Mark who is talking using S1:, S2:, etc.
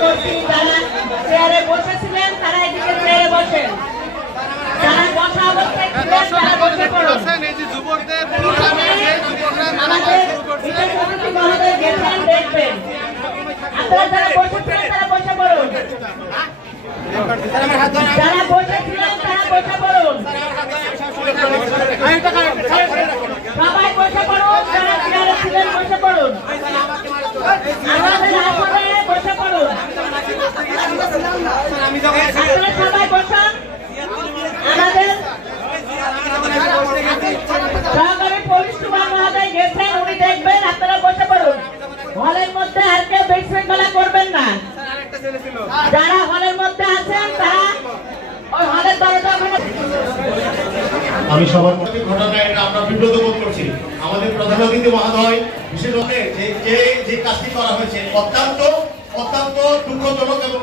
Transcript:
S1: করছি যারা চেয়ারে বসেছিলেন তারা এদিকে চেয়ারে বসেন। যারা বসা অবস্থায় ছিলেন তারা বসে পড়ুন। আমাদের বিচার সমিতি মহোদয় গেছেন দেখবেন। আপনারা যারা বসেছিলেন তারা বসে পড়ুন। যারা বসেছিলেন তারা বসে পড়ুন সবাই বসে পড়ুন যারা চেয়ারে ছিলেন বসে পড়ুন আমাদের আসনে বসে পড়ুন আপনারা সবাই বসান আমাদের সহকারী পুলিশ সুপার মহোদয় গেছেন উনি দেখবেন আপনারা বসে পড়ুন হলের মধ্যে আর কেউ বিশৃঙ্খলা করবেন না যারা হলের মধ্যে আছেন, তারা ওই হলের দরজা
S2: আমি সবার প্রতি ঘটনা এটা আমরা বিব্রত বোধ করছি। আমাদের প্রধান অতিথি মহোদয়, বিশেষ করে যে যে যে কাজটি করা হয়েছে, অত্যন্ত অত্যন্ত দুঃখজনক এবং